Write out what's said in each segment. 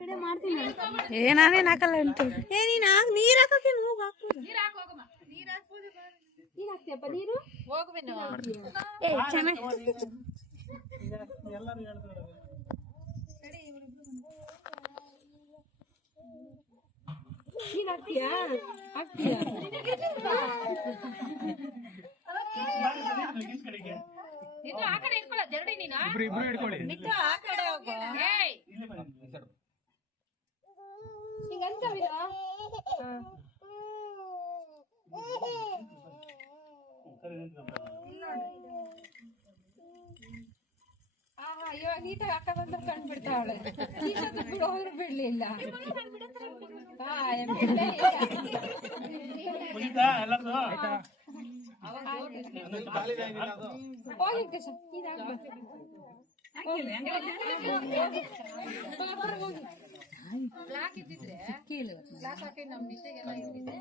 ನಾನೇನ್ ಹಾಕಲ್ಲ ಉಂಟು ನೀರ್ ಹಾಕಕ್ಕೆ ಹೋಗಿ ಹಾಕ್ಬೋದು ನೀರು ಚೆನ್ನಾಗಿ ನೀನ್ ಹಾಕ್ತೀಯಾ ಇವಾಗ ನೀಟಾಗಿ ಹಾಕದಂತ ಕಂಡ್ಬಿಡ್ತಾವಳೆ ಹೋದ್ರು ಬಿಡ್ಲಿಲ್ಲ ಬ್ಲಾಕ್ ಇದ್ದಿದ್ರೆ ಬ್ಲಾಕ್ ಹಾಕಿ ನಮ್ ಮಿಸ್ಸೆಗೆಲ್ಲ ಇದ್ದಿದ್ರೆ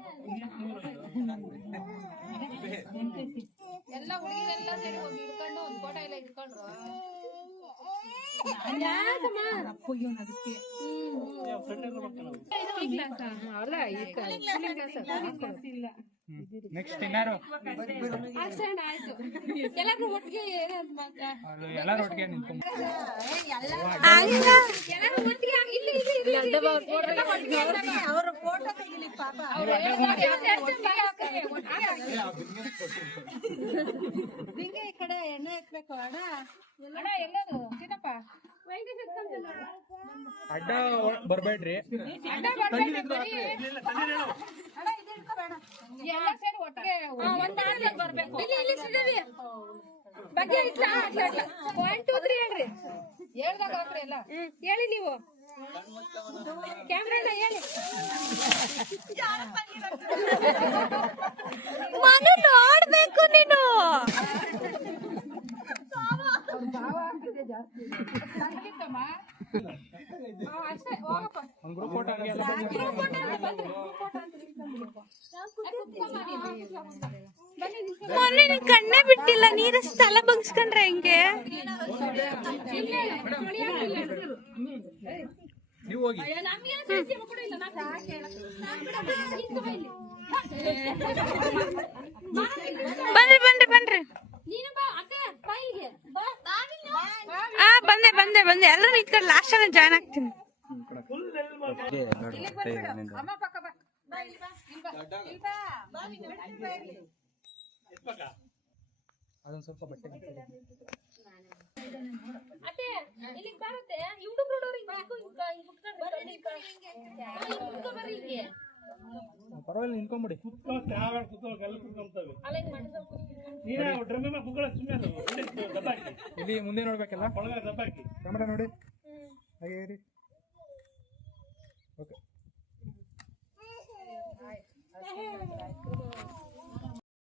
ಎಲ್ಲ ಹುಡುಗಿರೆಲ್ಲ ಸೇರಿ ಹೋಗಿ ಹಿಡ್ಕೊಂಡು ಒಂದ್ ಫೋಟೋ ಎಲ್ಲ ಇಟ್ಕೊಂಡ್ರು ನೆಕ್ಸ್ಟ್ ಇನ್ನಾರು ಎಲ್ಲರೂ ಒಟ್ಟಿಗೆ ಎಲ್ಲರೂ ಒಟ್ಟಿಗೆ ನಿಂತ್ಕೊಂಡು ಅವರ ಫೋಟೋ ತೆಗಿಲಿ ಪಾಪ ನಿಂಗೆ ಈ ಕಡೆ ಎಣ್ಣೆ ಎತ್ಬೇಕು ಅಣ್ಣ ಅಣ್ಣ ಎಲ್ಲದು ಚಿನ್ನಪ್ಪ ಅಡ್ಡ ಬರ್ಬೇಡ್ರಿ ಅಣ್ಣ ಎಲ್ಲ ಸೇರಿ ಒಟ್ಟಿಗೆ ಬರ್ಬೇಕು ಬಗ್ಗೆ ಇಟ್ಲ 1 2 3 ಹೇಳ್ರಿ ಹೇಳ್ದಾಗ ಹಾಕ್ರಿ ಎಲ್ಲ ಹೇಳಿ ನೀವು ಕ್ಯಾಮ್ರಾ ಹೇಳಿ ಮನೆ ನೋಡ್ಬೇಕು ನೀನು ಮೊನ್ನೆ ನೀನ್ ಕಣ್ಣೇ ಬಿಟ್ಟಿಲ್ಲ ನೀರ ಸ್ಥಳ ಬಗ್ಸ್ಕೊಂಡ್ರೆ ಹೆಂಗೆ ನೀವು ಹೋಗಿ ಬನ್ರಿ ಬನ್ರಿ ಬನ್ರಿ ಬಂದೆ ಎಲ್ಲರೂ ನಿಂತ್ಕೊಂಡು ಲಾಸ್ಟ್ ಜಾಯ್ನ್ ಆಗ್ತೀನಿ ಅದೊಂದು ಸ್ವಲ್ಪ ಬಟ್ಟೆ ಅತ್ತೆ ಇಲ್ಲಿಗೆ ಬರುತ್ತೆ ಯೂಟ್ಯೂಬ್ ಪರವಾಗಿಲ್ಲ ನಿಂತ್ಕೊಂಬಿಡಿ ಇಲ್ಲಿ ಮುಂದೆ ನೋಡ್ಬೇಕಲ್ಲ ಕ್ಯಾಮರಾ ನೋಡಿ ಹಾಗೆ